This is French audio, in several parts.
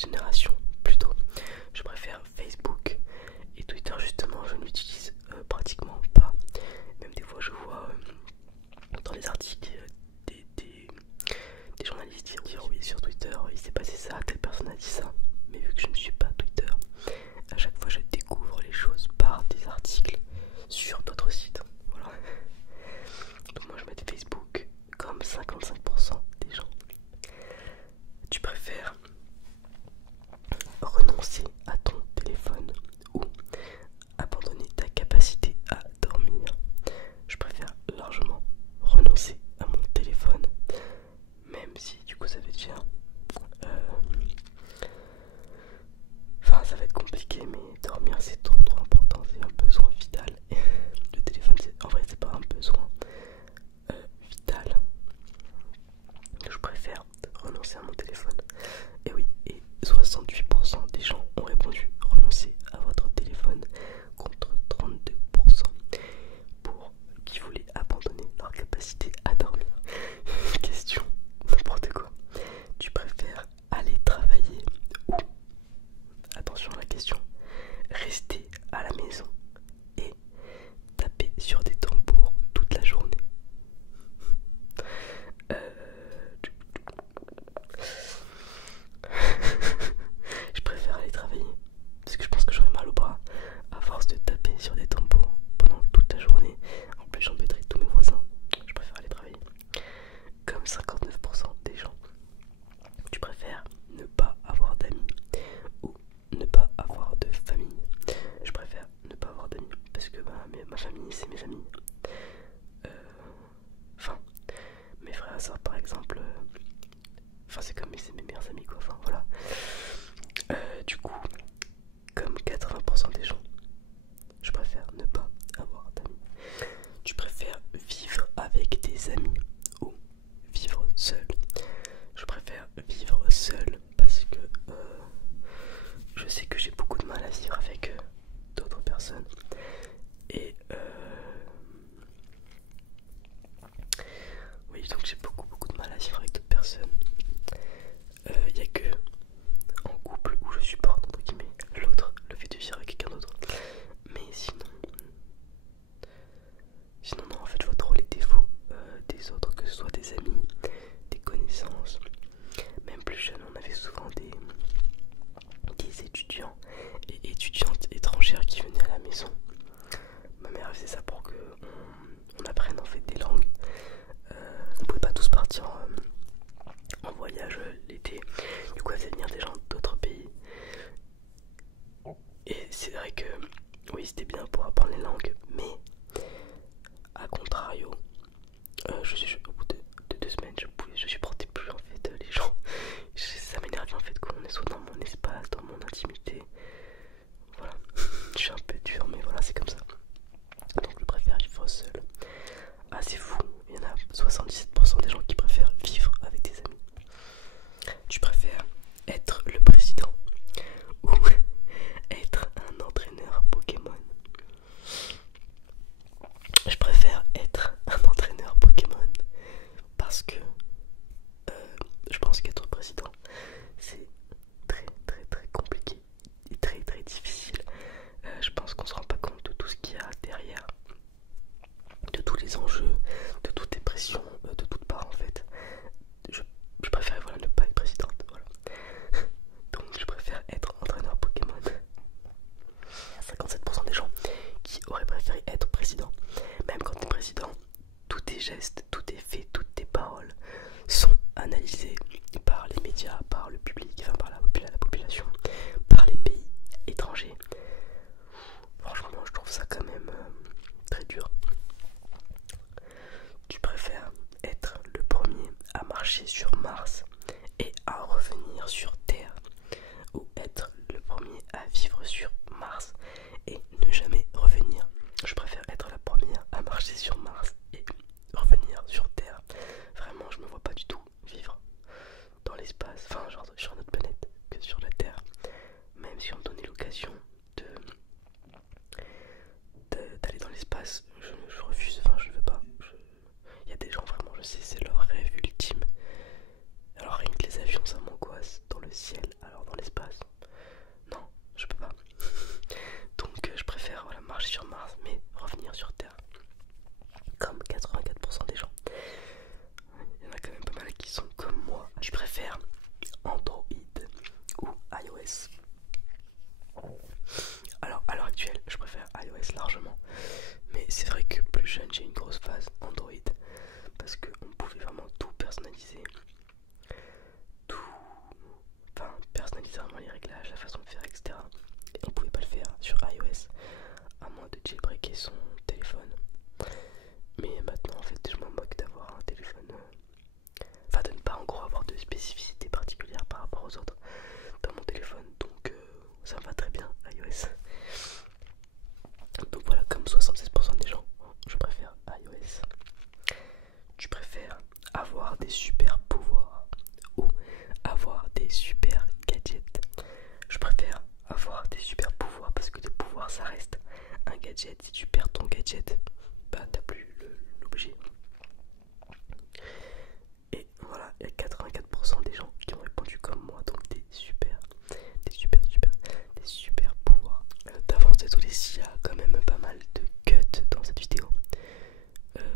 génération plutôt. Je préfère Facebook et Twitter justement, je ne l'utilise pratiquement pas. Même des fois je vois dans les articles des journalistes dire oui sur Twitter il s'est passé ça, telle personne a dit ça. Mais vu que je ne suis pas Twitter, à chaque fois je découvre les choses par des articles sur d'autres sites. Voilà. Donc moi je mets Facebook comme 55% des gens. Tu préfères renoncer à ton téléphone ou abandonner ta capacité à dormir? Je préfère largement renoncer à mon téléphone, même si du coup ça veut dire enfin ça va être compliqué, mais dormir c'est trop important, c'est un besoin vital. Le téléphone en vrai c'est pas un besoin vital. Je préfère renoncer à mon téléphone. Et oui, et 68% des gens ont répondu renoncer à votre téléphone contre 32% pour qui voulaient abandonner leur capacité à dormir. Question, n'importe quoi. Tu préfères aller travailler ou, attention à la question, rester à la maison et taper sur des tambours toute la journée? Je préfère aller travailler parce que je pense que j'aurais mal au bras à force de taper sur des tambours pendant toute la journée. En plus j'embêterai tous mes voisins. Je préfère aller travailler. Comme 59% des gens. Tu préfères ne pas avoir d'amis ou ne pas avoir de famille? Je préfère ne pas avoir d'amis parce que ma famille c'est mes amis. Enfin, mes frères et sœurs par exemple. Enfin c'est comme c'est mes meilleurs amis quoi. Enfin voilà. Du coup, comme 80% des gens, je préfère ne pas avoir d'amis. Tu préfères vivre avec des amis ou vivre seul? Je préfère vivre seul parce que je sais que j'ai beaucoup de mal à vivre avec d'autres personnes. Et oui, donc j'ai beaucoup de mal à vivre avec d'autres personnes. Il n'y a que en couple où je supporte entre guillemets l'autre, le fait de vivre avec quelqu'un d'autre. Mais sinon non, en fait je vois trop les défauts des autres, que ce soit des amis, des connaissances. Même plus jeune on avait souvent des étudiants et étudiantes étrangères qui venaient à la maison. Ma mère faisait ça pour que on apprenne en fait des langues. On pouvait pas tous partir en voyage l'été, du coup elle faisait venir des gens d'autres pays. Et c'est vrai que oui c'était bien pour apprendre les langues, mais à contrario, au bout de 2 semaines je supportais plus en fait les gens. Ça m'énerve en fait qu'on soit dans mon espace, dans mon intimité. Voilà, je suis un peu dur mais voilà c'est comme ça. Donc je préfère vivre seul. Ah c'est fou, il y en a 77% des gens qui préfèrent vivre avec des amis. Tu préfères être le président ou être un entraîneur Pokémon? Je préfère être un entraîneur Pokémon parce que je pense qu'être président c'est très compliqué et très difficile. Je pense qu'on se rend pas compte de tout ce qu'il y a derrière, de tous les enjeux, de toutes les pressions, de toutes parts en fait. Je préfère voilà, ne pas être présidente, voilà. Donc je préfère être entraîneur Pokémon. Il y a 57% des gens qui auraient préféré être président. Même quand tu es président, tous tes gestes, tous tes faits, toutes tes paroles sont analysés par les médias, par le public, enfin par la population, par les pays étrangers. Franchement je trouve ça quand même très dur. Tu préfères être le premier à marcher sur Mars et à revenir sur Terre, ou être le premier à vivre sur Mars et ne jamais revenir? Je préfère être la première à marcher sur Mars et revenir sur Terre. Vraiment je me vois pas du tout vivre dans l'espace, enfin genre sur notre planète que sur la Terre. Même si on me donnait l'occasion d'aller dans l'espace, je refuse, enfin je veux pas. Il y a des gens vraiment, je sais, c'est leur rêve ultime. Alors rien que les avions ça m'angoisse, dans le ciel, alors dans l'espace ça me va très bien, iOS. Donc voilà, comme 76% des gens, je préfère iOS. Tu préfères avoir des super pouvoirs ou avoir des super gadgets? Je préfère avoir des super pouvoirs parce que les pouvoirs ça reste un gadget. Si tu perds ton gadget, bah t'as plus l'objet. Et voilà, il y a 84% des gens qui ont répondu comme moi, donc des super pouvoirs. D'avance, désolé s'il y a quand même pas mal de cuts dans cette vidéo.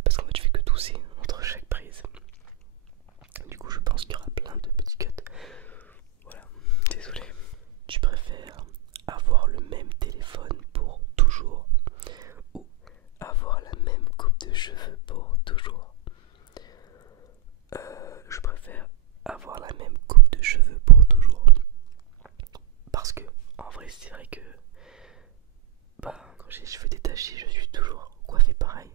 Parce qu'en fait je fais que tousser entre chaque prise. Du coup je pense qu'il y aura plein de petits cuts. Voilà, désolé. Tu préfères avoir le même téléphone pour toujours ou avoir la même coupe de cheveux pour toujours? Je préfère avoir la même coupe de cheveux pour toujours. Parce que en vrai c'est vrai que bah, quand j'ai les cheveux détachés je suis toujours coiffé pareil.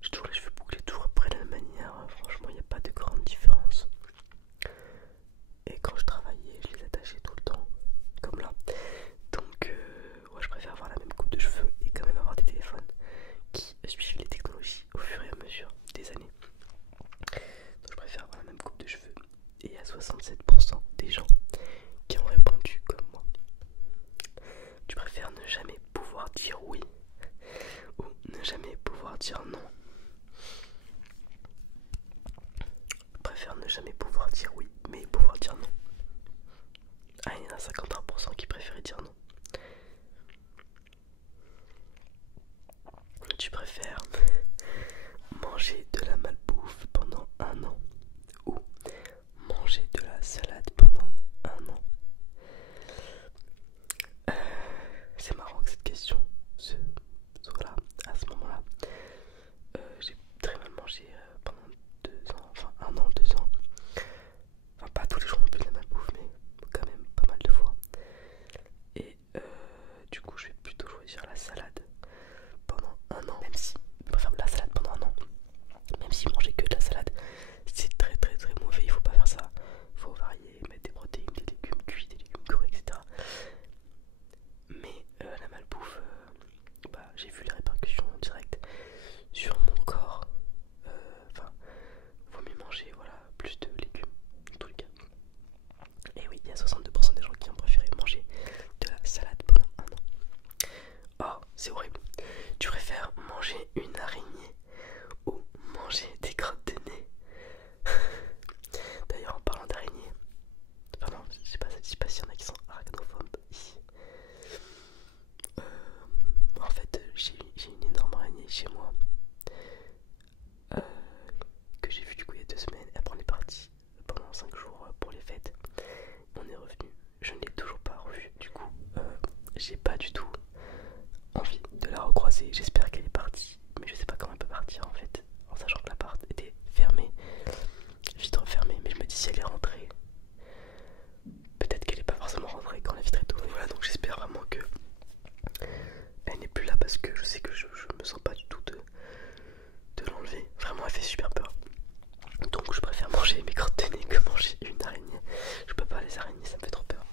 J'ai toujours les cheveux bouclés toujours après de la même manière. Franchement il n'y a pas de grande différence. Et quand je travaillais je les attachais tout le temps comme là. Donc ouais, je préfère avoir la même coupe de cheveux et quand même avoir des téléphones qui suivent les technologies au fur et à mesure des années. Donc je préfère avoir la même coupe de cheveux. Et il y a 67% des gens qui ont répondu comme moi. Tu préfères ne jamais pouvoir dire oui ou ne jamais pouvoir dire non? Je préfère ne jamais pouvoir dire oui mais pouvoir dire non. Ah, il y en a 53% qui préféraient dire non. Tu préfères manger de la malbouffe pendant un an ou manger de la salade pendant un an? C'est marrant que cette question soit là, à ce moment-là. J'ai très mal mangé pendant 2 ans, enfin un an, 2 ans. Enfin pas tous les jours non plus de la malbouffe, mais quand même pas mal de fois. Et du coup je vais plutôt choisir la salade pendant un an, même si je préfère la salade pendant un an. Même si manger que de la salade c'est très mauvais, il faut pas faire ça. Il faut varier, mettre des protéines, des légumes cuits, des légumes crus, etc. Mais la malbouffe, bah, j'ai vu les répercussions directes sur mon corps. Enfin, vaut mieux manger voilà, plus de légumes en tous les cas. Et oui, il y a 62% des gens qui ont préféré manger de la salade pendant un an. Oh, c'est horrible. Tu préfères manger une araignée ou manger des crottes de nez? D'ailleurs, en parlant d'araignée, enfin non, je sais pas s'il y en a qui sont arachnophobes ici. En fait, j'ai une énorme araignée chez moi que j'ai vue du coup il y a 2 semaines. Après, on est parti pendant 5 jours pour les fêtes. On est revenu. Je ne l'ai toujours pas revue. Du coup, j'ai pas du tout envie de la recroiser. J'espère qu'elle est partie, mais je sais pas comment elle peut partir en fait, en sachant que l'appart était fermé, vitre fermée. Mais je me dis si elle est rentrée, peut-être qu'elle est pas forcément rentrée quand la vitre est ouverte. Voilà, donc j'espère vraiment que elle n'est plus là parce que je sais que je me sens pas du tout de l'enlever. Vraiment, elle fait super peur. Donc je préfère manger mes crottes de nez que manger une araignée. Je peux pas, les araignées ça me fait trop peur.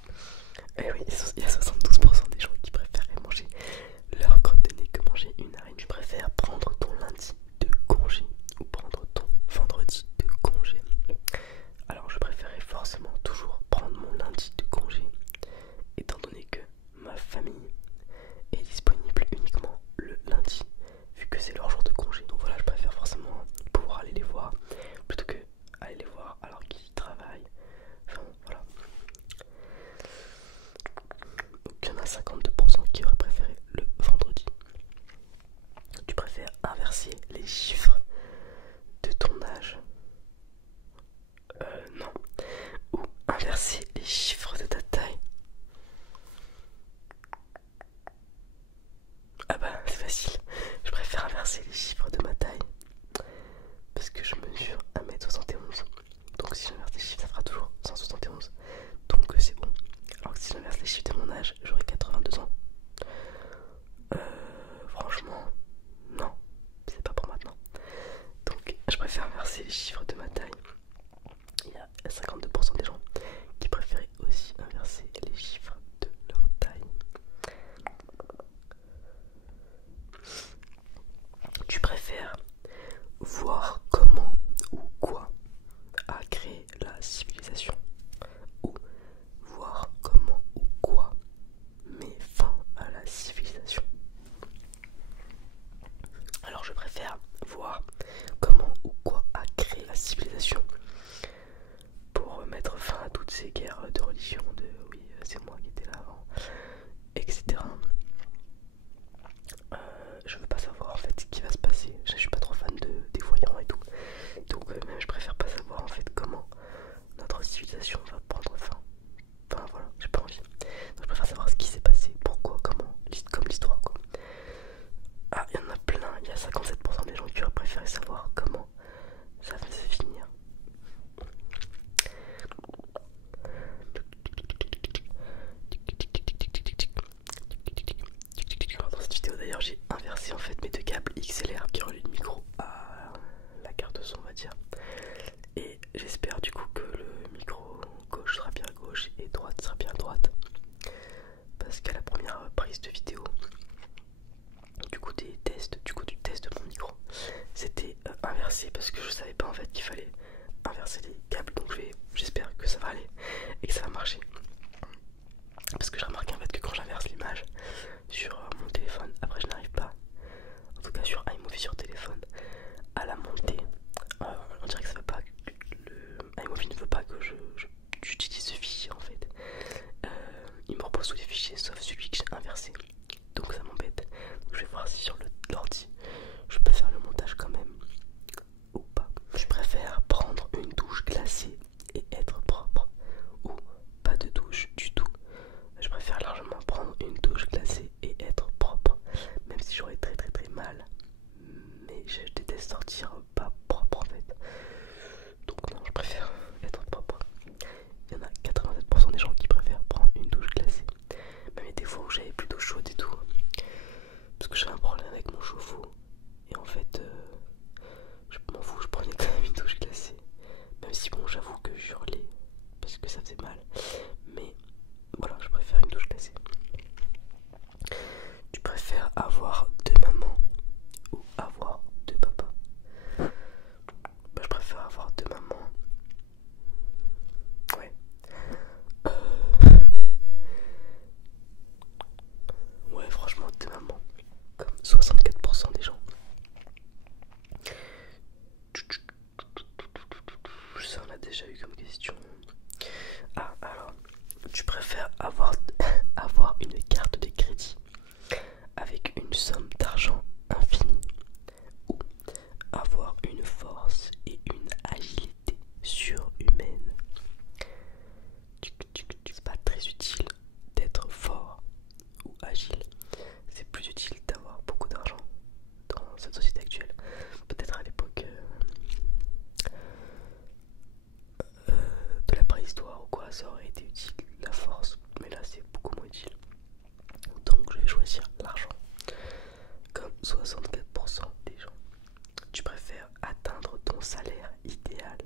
Et oui, il y a 72% des gens qui préfèrent manger leur crotte de nez que manger une araignée. Tu préfères prendre ton lundi de congé ou prendre ton vendredi de congé? Alors je préférais forcément toujours prendre mon lundi de congé, étant donné que ma famille est disponible uniquement le lundi, vu que c'est leur jour de congé. Donc voilà, je préfère forcément pouvoir aller les voir plutôt que aller les voir alors qu'ils travaillent. Enfin voilà. Donc il y en a 52% qui auraient préféré le vendredi. Tu préfères inverser les chiffres de ton âge? Non. Ou inverser les chiffres de ta taille? Ah bah c'est facile. Je préfère inverser les chiffres de ma taille parce que je mesure 1m71. Donc si j'inverse les chiffres ça fera toujours 171. Donc c'est bon. Alors que si j'inverse les chiffres de mon âge j'aurai 82 ans. Franchement non, c'est pas pour maintenant. Donc je préfère inverser les chiffres de ma taille. Il y a 52% des gens qui préfèrent la civilisation, ou voir comment ou quoi met fin à la civilisation. Alors je préfère voir comment ou quoi a créé la civilisation pour mettre fin à toutes ces guerres de religion, de oui c'est moi qui étais là avant, etc. Je veux pas savoir en fait ce qui va se passer. Je suis pas trop fan des voyants et tout. Donc même je préfère pas savoir en fait comment notre civilisation va prendre fin. Enfin voilà, j'ai pas envie. Donc je préfère savoir ce qui s'est passé, pourquoi, comment, comme l'histoire quoi. Ah, il y en a plein, il y a 57% des gens qui auraient préféré savoir comment ça va se finir. Alors dans cette vidéo d'ailleurs j'ai inversé en fait mes deux câbles XLR qui relient le micro à la carte son on va dire. Et j'espère du coup que le micro gauche sera bien à gauche et droite sera bien à droite. Parce qu'à la première prise de vidéo du test de mon micro c'était inversé parce que je savais pas en fait qu'il fallait inverser les câbles, donc j'espère que ça va aller et que ça va marcher. Parce que j'ai remarqué en fait que quand j'inverse l'image sur mon téléphone, après je n'arrive pas, en tout cas sur iMovie sur téléphone, à la monter. On dirait que ça veut pas, iMovie ne veut pas que j'utilise ce fichier en fait. Il me repose tous les fichiers sauf celui que j'ai inversé, donc ça m'embête. Donc je vais voir si sur l'ordi je peux faire le montage quand même ou pas. Je préfère prendre une douche glacée et être propre ou pas de douche du tout. Je préfère largement prendre une douche glacée et être propre, même si j'aurais très très très mal. Mais je déteste sortir pas propre en fait. Donc non, je préfère être propre. Il y en a 87% des gens qui préfèrent prendre une douche glacée. Même des fois où j'avais plus d'eau chaude et tout. Parce que j'avais un problème avec mon chauffe-eau. Et en fait, je m'en fous, je prenais quand même une douche glacée. Même si bon, j'avoue que je hurlais parce que ça faisait mal. Mais voilà, je préfère une douche glacée. Tu préfères avoir deux mamans ou avoir deux papas? Bah, je préfère avoir deux mamans. Ouais. Ouais, franchement, deux mamans. Comme 64% des gens. Ça, on a déjà eu comme question. Ah, alors, tu préfères avoir une carte de crédit avec une somme d'argent infinie ou avoir une force et une agilité surhumaine? C'est pas très utile d'être fort ou agile. C'est plus utile d'avoir beaucoup d'argent dans cette société actuelle. Peut-être à l'époque de la préhistoire ou quoi, ça aurait été utile, la force. Mais là, c'est beaucoup moins utile. Donc, je vais choisir l'argent. Comme 64% des gens. Tu préfères atteindre ton salaire idéal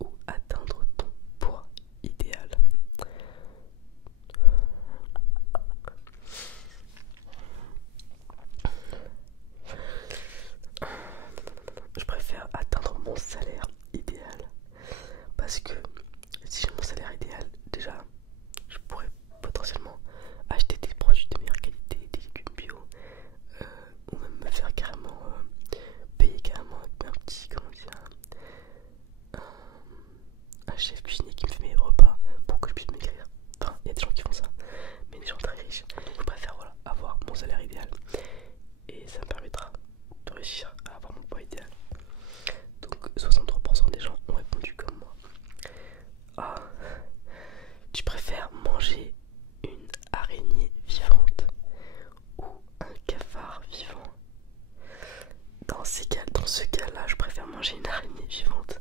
ou atteindre ton poids idéal? Je préfère atteindre mon salaire idéal parce que si j'ai mon salaire idéal, déjà je pourrais potentiellement acheter des produits de meilleure qualité, des légumes bio, ou même me faire carrément payer carrément un petit, comment dire, un chef cuisinier qui me fait mes repas pour que je puisse m'écrire. Enfin, il y a des gens qui font ça, mais des gens très riches. Donc je préfère voilà, avoir mon salaire idéal et ça me permettra de réussir à avoir mon poids idéal. Donc 63% des gens ont répondu comme moi. Ah, tu préfères manger une araignée vivante ou un cafard vivant? Dans ce cas-là, je préfère manger une araignée vivante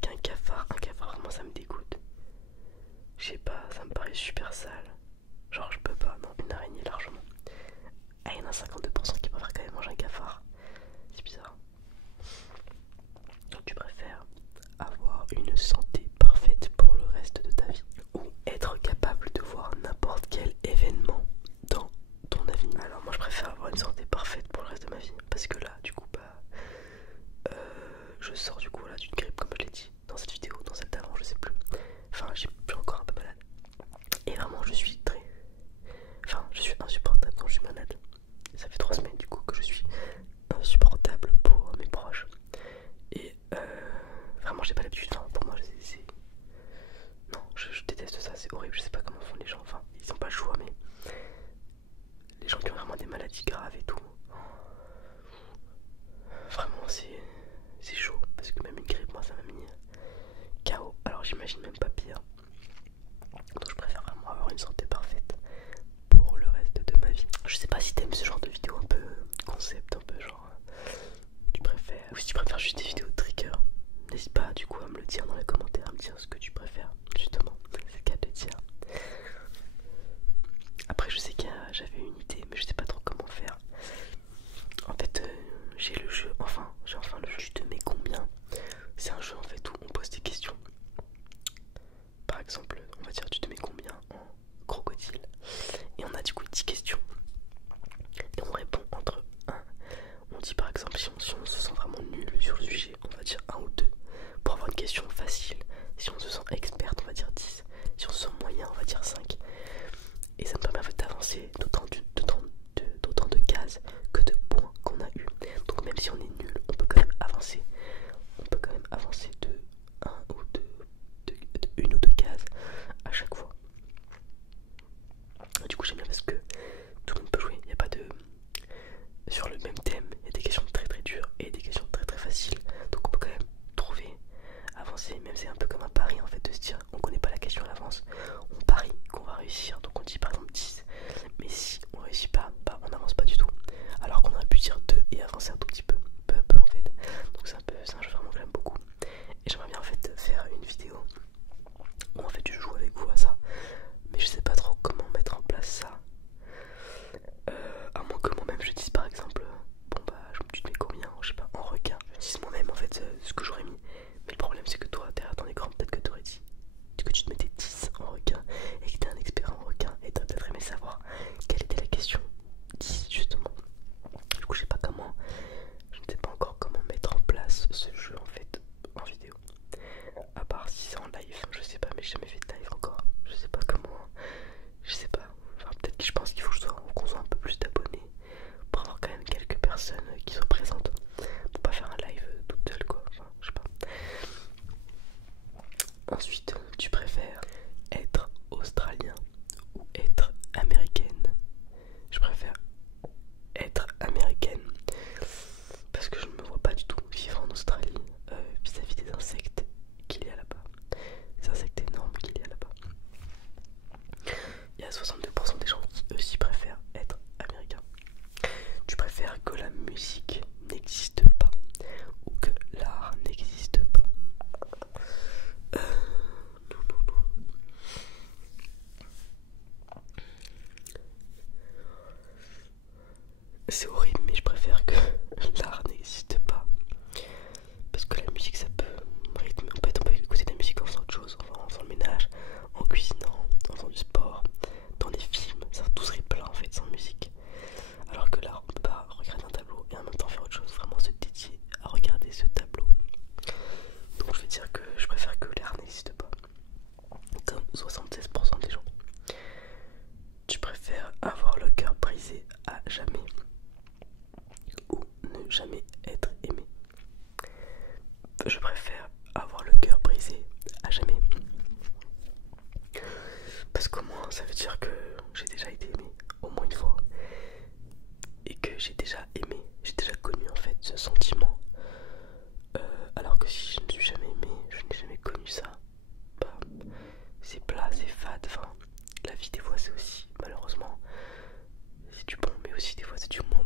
qu'un cafard. Un cafard, vraiment, ça me dégoûte. Je sais pas, ça me paraît super sale. Genre, je peux pas, non, une araignée largement. Ah, il y en a 52% qui préfèrent quand même manger un cafard. C'est bizarre. Tu préfères avoir une santé parfaite pour le reste de ta vie ou être capable de voir n'importe quel événement dans ton avenir? Alors moi je préfère avoir une santé parfaite pour le reste de ma vie parce que là du coup je sors du coup là d'une grippe comme je l'ai dit dans cette vidéo, dans celle d'avant je sais plus. même pas pire. Donc je préfère vraiment avoir une santé parfaite pour le reste de ma vie. Je sais pas si t'aimes ce genre de vidéo un peu concept, un peu genre tu préfères, ou si tu préfères juste des vidéos de trigger. N'hésite pas du coup à me le dire dans les commentaires, à me dire ce que tu préfères. Justement, c'est le cas de le dire. Après je sais que j'avais une idée mais je sais pas trop comment faire. En fait j'ai le jeu, j'ai enfin le jeu Tu te mets combien. C'est un jeu en fait où on pose des questions. Par exemple on va dire tu te mets combien en crocodile. Et on a du coup 10 questions. Et on répond entre 1. On dit par exemple si on se sent vraiment nul sur le sujet, on va dire 1 ou 2. Pour avoir une question facile, si on se sent experte, on va dire 10. Si on se sent moyen, on va dire 5. Et ça me permet en fait d'avancer d'autant de cases que de points qu'on a eu. Donc même si on est nul, on peut quand même avancer. On peut quand même avancer de 1 ou 2, de 1 ou 2 cases à chaque fois. Et du coup j'aime bien parce que tout le monde peut jouer. Il n'y a pas de... Sur le même thème, il y a des questions très très dures et des questions très très faciles. Donc on peut quand même trouver, avancer. Même c'est un peu comme un pari en fait de se dire on connaît pas la question à l'avance, on parie qu'on va réussir. Donc on dit par exemple 10. Mais si on réussit pas, bah on n'avance pas du tout. Alors qu'on aurait pu dire 2 et avancer un tout petit peu. Peu à peu en fait. Donc c'est un jeu vraiment que j'aime beaucoup. Et j'aimerais bien en fait faire une vidéo où en fait je joue avec vous à ça. Mais je sais pas trop comment mettre en place ça. À moins que moi-même je dise par exemple bon bah tu te mets combien, je sais pas, en requin. Je dise moi-même en fait ce que j'aurais mis. Mais le problème c'est que toi derrière ton écran peut-être que t'aurais dit que tu te mettais 10 en requin et que t'es un expert en requin et t'as peut-être aimé savoir quelle était la question 10 justement. Du coup je sais pas comment, je ne sais pas encore comment mettre en place ce jeu en fait en vidéo. À part si c'est en live, je sais pas, mais j'ai jamais fait de live encore. Je sais pas comment, je sais pas. Enfin peut-être que je pense qu'il faut qu'on soit un peu plus d'abonnés pour avoir quand même quelques personnes qui soient présentes. Pour pas faire un live toute seule quoi, enfin je sais pas. Ensuite, tu préfères être australien ou être américaine? Je préfère être américaine parce que je ne me vois pas du tout vivre en Australie vis-à-vis des insectes qu'il y a là-bas. Les insectes énormes qu'il y a là-bas. Il y a 62% des gens qui aussi préfèrent être américains. Tu préfères que la musique n'existe pas ou que l'art n'existe pas? C'est horrible, mais je préfère que l'art n'existe pas. Parce que la musique, ça peut rythmer. En fait, on peut écouter de la musique en faisant autre chose, en faisant le ménage, en cuisinant, en faisant du sport, dans les films. Ça tout serait plein en fait sans musique. Alors que l'art, on peut pas regarder un tableau et en même temps faire autre chose, vraiment se dédier à regarder ce tableau. Donc je vais dire que je préfère que l'art n'existe pas. Comme 76% des gens. Tu préfères avoir le cœur brisé à jamais ou ne jamais être aimé? Je préfère avoir le cœur brisé à jamais. Parce qu'au moins ça veut dire que j'ai déjà été aimé au moins une fois. Et que j'ai déjà aimé, j'ai déjà connu en fait ce sentiment. Alors que si je ne suis jamais aimé, je n'ai jamais connu ça. Bah, c'est plat, c'est fade, enfin la vie des fois c'est aussi malheureusement c'est du bon mais aussi des fois c'est du moins